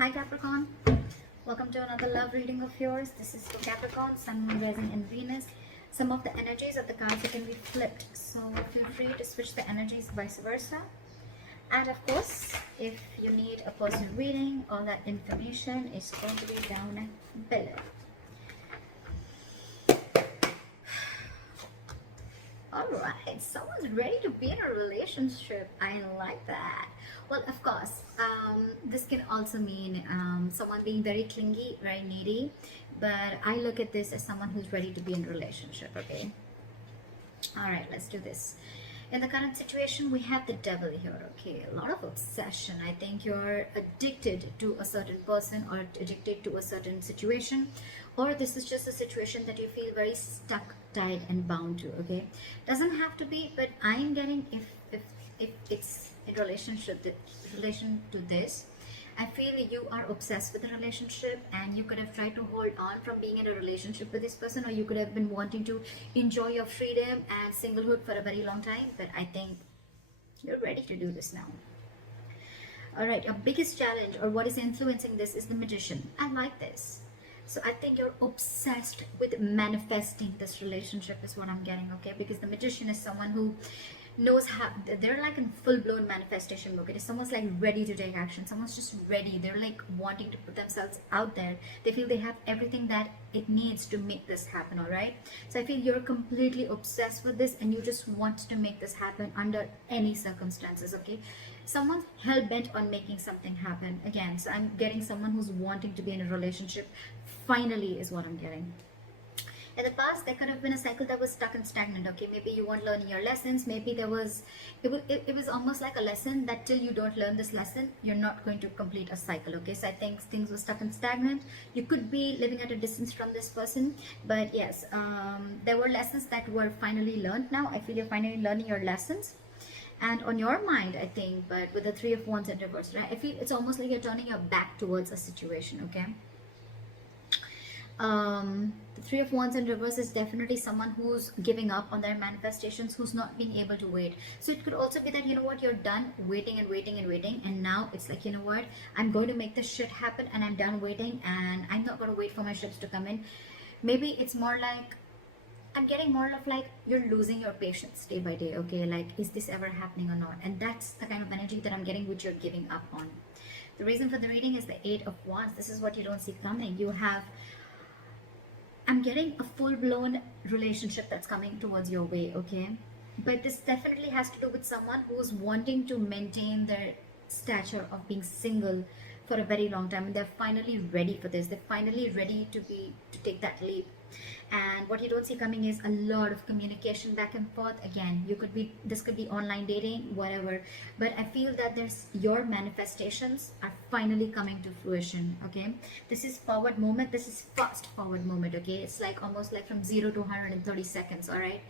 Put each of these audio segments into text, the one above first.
Hi Capricorn, welcome to another love reading of yours. This is for Capricorn, Sun, Moon, Rising and Venus. Some of the energies of the cards can be flipped, so feel free to switch the energies vice versa. And of course, if you need a personal reading, all that information is going to be down below. Alright, someone's ready to be in a relationship. I like that. Well, of course, this can also mean someone being very clingy, very needy. But I look at this as someone who's ready to be in a relationship, okay? Alright, let's do this. In the current situation, we have the devil here, okay? A lot of obsession. I think you're addicted to a certain person or addicted to a certain situation. Or this is just a situation that you feel very stuck, tied and bound to, okay? Doesn't have to be, but I'm getting if it's in relation to this, I feel you are obsessed with the relationship and you could have tried to hold on from being in a relationship with this person, or you could have been wanting to enjoy your freedom and singlehood for a very long time, but I think you're ready to do this now. Alright, your biggest challenge or what is influencing this is the Magician. I like this. So I think you're obsessed with manifesting this relationship is what I'm getting, okay? Because the Magician is someone who knows how, they're like in full-blown manifestation mode. It is someone's like ready to take action. Someone's just ready. They're like wanting to put themselves out there. They feel they have everything that it needs to make this happen, all right? So I feel you're completely obsessed with this and you just want to make this happen under any circumstances, okay? Someone's hell-bent on making something happen again. So I'm getting someone who's wanting to be in a relationship finally is what I'm getting. In the past, there could have been a cycle that was stuck and stagnant, okay? Maybe you weren't learning your lessons. Maybe there was, it was almost like a lesson that till you don't learn this lesson, you're not going to complete a cycle, okay? So I think things were stuck and stagnant. You could be living at a distance from this person, but yes, there were lessons that were finally learned now. I feel you're finally learning your lessons. And on your mind, I think, but with the Three of Wands in reverse, right? I feel it's almost like you're turning your back towards a situation, okay? The Three of Wands in reverse is definitely someone who's giving up on their manifestations, who's not being able to wait. So it could also be that, you know what, you're done waiting and waiting and waiting, and now it's like, you know what, I'm going to make this shit happen and I'm done waiting and I'm not going to wait for my ships to come in. Maybe it's more like, I'm getting more of like you're losing your patience day by day, okay? Like, is this ever happening or not? And that's the kind of energy that I'm getting, which you're giving up on. The reason for the reading is the Eight of Wands. This is what you don't see coming. You have, I'm getting a full-blown relationship that's coming towards your way, okay? But this definitely has to do with someone who's wanting to maintain their stature of being single for a very long time, and they're finally ready for this. They're finally ready to take that leap. And what you don't see coming is a lot of communication back and forth. Again, this could be online dating, whatever, but I feel that your manifestations are finally coming to fruition, okay? This is forward moment. This is fast forward moment, okay? It's like almost like from 0 to 130 seconds, all right?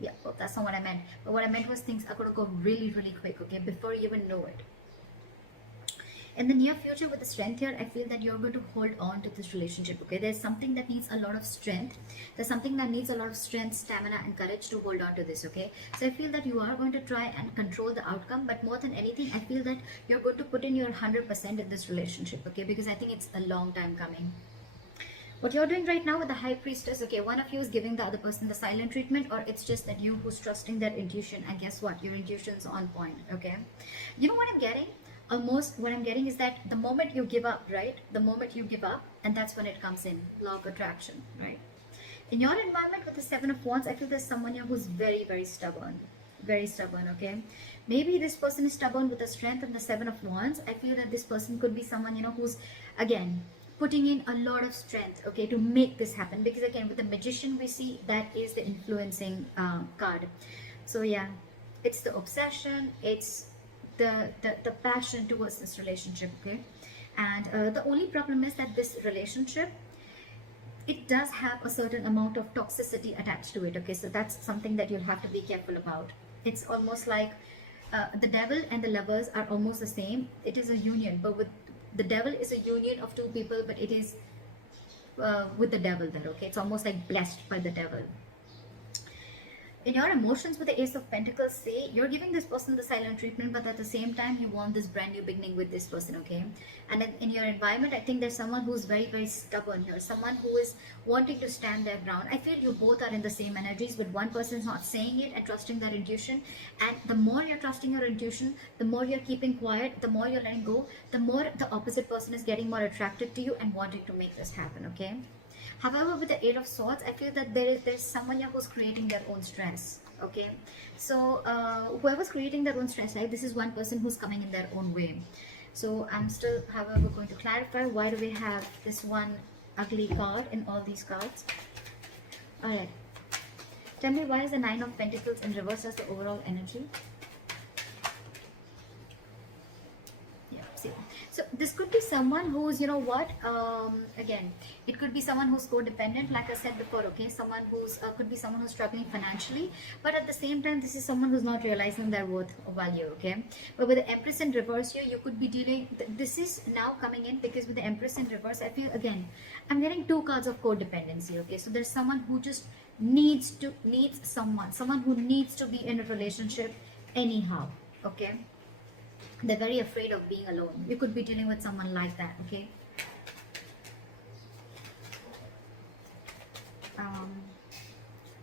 Yeah, well, that's not what I meant, but what I meant was things are going to go really, really quick, okay, before you even know it. In the near future, with the Strength here, I feel that you're going to hold on to this relationship, okay? There's something that needs a lot of strength. There's something that needs a lot of strength, stamina and courage to hold on to this, okay? So I feel that you are going to try and control the outcome, but more than anything, I feel that you're going to put in your 100% in this relationship, okay? Because I think it's a long time coming. What you're doing right now with the High Priestess, okay, one of you is giving the other person the silent treatment, or it's just that you who's trusting their intuition, and guess what? Your intuition's on point, okay? You know what I'm getting? Almost what I'm getting is that the moment you give up, right? The moment you give up, and that's when it comes in, law of attraction, right? In your environment with the Seven of Wands, I feel there's someone here who's very, very stubborn, okay? Maybe this person is stubborn with the Strength and the Seven of Wands. I feel that this person could be someone, you know, who's, again, putting in a lot of strength, okay, to make this happen. Because again, with the Magician, we see that is the influencing card. So yeah, it's the obsession, it's the passion towards this relationship, okay? And the only problem is that this relationship, it does have a certain amount of toxicity attached to it, okay? So that's something that you'll have to be careful about. It's almost like the Devil and the Lovers are almost the same. It is a union, but with the Devil is a union of two people, but it is with the Devil there, okay? It's almost like blessed by the Devil. In your emotions with the Ace of Pentacles, say you're giving this person the silent treatment, but at the same time you want this brand new beginning with this person, okay? And in your environment, I think there's someone who's very, very stubborn here, someone who is wanting to stand their ground. I feel you both are in the same energies, but one person's not saying it and trusting their intuition. And the more you're trusting your intuition, the more you're keeping quiet, the more you're letting go, the more the opposite person is getting more attracted to you and wanting to make this happen, okay? However, with the Eight of Swords, I feel that there's someone here who's creating their own stress. Okay, so whoever's creating their own stress, right? This is one person who's coming in their own way. So I'm still, however, going to clarify why do we have this one ugly card in all these cards. All right, tell me why is the Nine of Pentacles in reverse as the overall energy? So this could be someone who's, you know what, again, it could be someone who's codependent, like I said before, okay? Someone who's, could be someone who's struggling financially, but at the same time, this is someone who's not realizing their worth or value, okay? But with the Empress in reverse here, you could be dealing, this is now coming in because with the Empress in reverse, I feel, again, I'm getting two cards of codependency, okay? So there's someone who just needs someone who needs to be in a relationship anyhow, okay? They're very afraid of being alone. You could be dealing with someone like that, okay?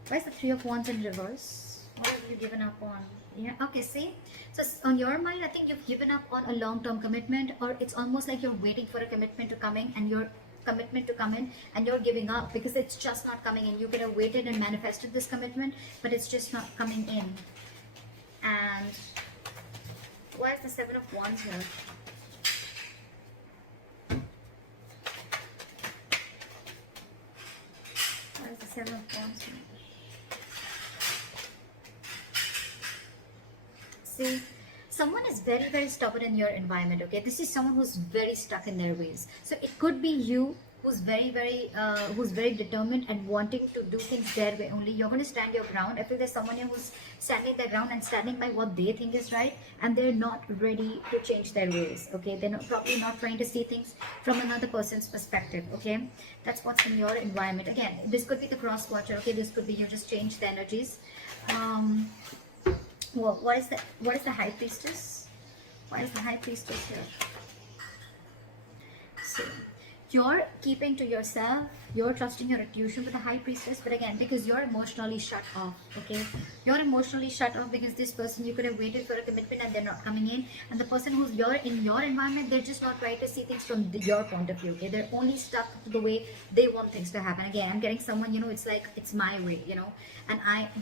Why is the Three of Wands in reverse? What have you given up on? Yeah, okay, see? So on your mind, I think you've given up on a long-term commitment, or it's almost like you're waiting for a commitment to come in and you're giving up because it's just not coming in. You could have waited and manifested this commitment, but it's just not coming in. And why is the Seven of Wands here? Why is the Seven of Wands here? See, someone is very, very stubborn in your environment, okay? This is someone who's very stuck in their ways. So it could be you who's very, very determined and wanting to do things their way only. You're going to stand your ground. I feel there's someone here who's standing their ground and standing by what they think is right, and they're not ready to change their ways, okay? They're probably not trying to see things from another person's perspective, okay? That's what's in your environment. Again, this could be the cross watcher, okay? This could be you just change the energies. Well, what is the High Priestess? Why is the High Priestess here? So you're keeping to yourself, you're trusting your intuition with the High Priestess, but again, because you're emotionally shut off, okay? You're emotionally shut off because this person, you could have waited for a commitment and they're not coming in. And the person who's in your environment, they're just not trying to see things from your point of view, okay? They're only stuck to the way they want things to happen. Again, I'm getting someone, you know, it's like, it's my way, you know? And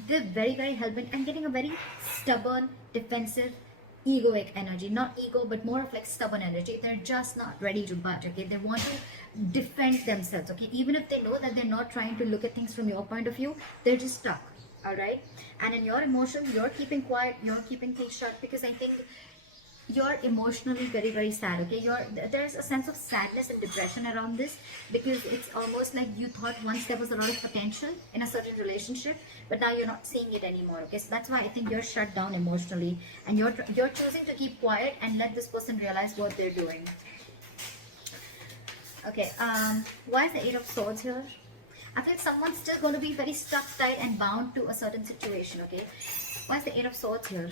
they're very, very hell-bent. I'm getting a very stubborn, defensive, egoic energy. Not ego, but more of like stubborn energy. They're just not ready to budge, okay? They want to defend themselves, okay? Even if they know that they're not trying to look at things from your point of view, they're just stuck, all right? And in your emotions, you're keeping quiet, you're keeping things shut because I think you're emotionally very, very sad, okay? There's a sense of sadness and depression around this because it's almost like you thought once there was a lot of potential in a certain relationship, but now you're not seeing it anymore, okay? So that's why I think you're shut down emotionally and you're choosing to keep quiet and let this person realize what they're doing. Okay, why is the Eight of Swords here? I feel someone's still going to be very stuck, tight and bound to a certain situation, okay? Why is the Eight of Swords here?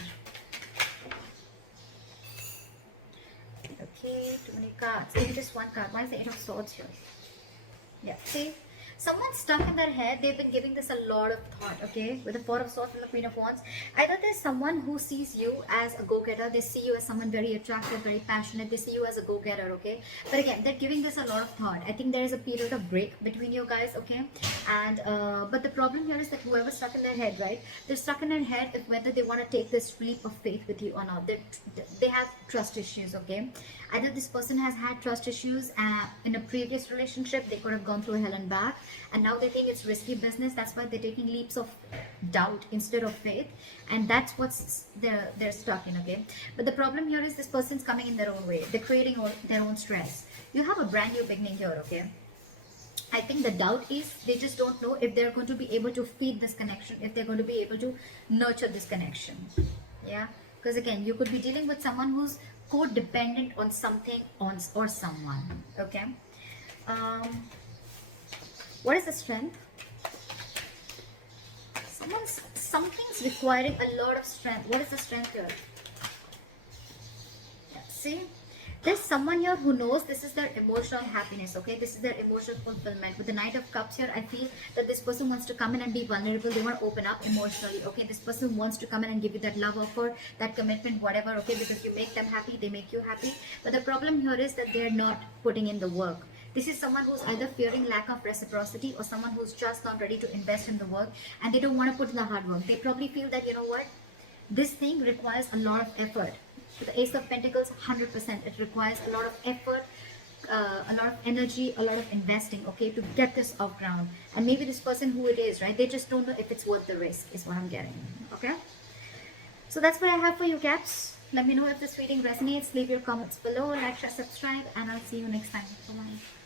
Okay, too many cards. Maybe just one card. Why is the Eight of Swords here? Yeah, see? Someone's stuck in their head. They've been giving this a lot of thought, okay? With the Four of Swords and the Queen of Wands. Either there's someone who sees you as a go-getter. They see you as someone very attractive, very passionate. They see you as a go-getter, okay? But again, they're giving this a lot of thought. I think there is a period of break between you guys, okay? And, but the problem here is that whoever's stuck in their head, right? They're stuck in their head if whether they want to take this leap of faith with you or not. They have trust issues, okay? Either this person has had trust issues in a previous relationship. They could have gone through hell and back. And now they think it's risky business. That's why they're taking leaps of doubt instead of faith. And that's what's they're stuck in, okay? But the problem here is this person's coming in their own way. They're creating their own stress. You have a brand new beginning here, okay? I think the doubt is they just don't know if they're going to be able to feed this connection, if they're going to be able to nurture this connection. Yeah? Because again, you could be dealing with someone who's codependent on something or someone, okay? What is the strength? Someone's something's requiring a lot of strength. What is the strength here? Yeah, see, there's someone here who knows this is their emotional happiness, okay? This is their emotional fulfillment. With the Knight of Cups here, I feel that this person wants to come in and be vulnerable. They want to open up emotionally, okay? This person wants to come in and give you that love offer, that commitment, whatever, okay? Because you make them happy, they make you happy. But the problem here is that they're not putting in the work. This is someone who's either fearing lack of reciprocity or someone who's just not ready to invest in the work and they don't want to put in the hard work. They probably feel that, you know what, this thing requires a lot of effort. So the Ace of Pentacles, 100%. It requires a lot of effort, a lot of energy, a lot of investing, okay, to get this off ground. And maybe this person who it is, right, they just don't know if it's worth the risk, is what I'm getting, okay? So that's what I have for you, Caps. Let me know if this reading resonates. Leave your comments below, like, share, subscribe, and I'll see you next time. Bye-bye.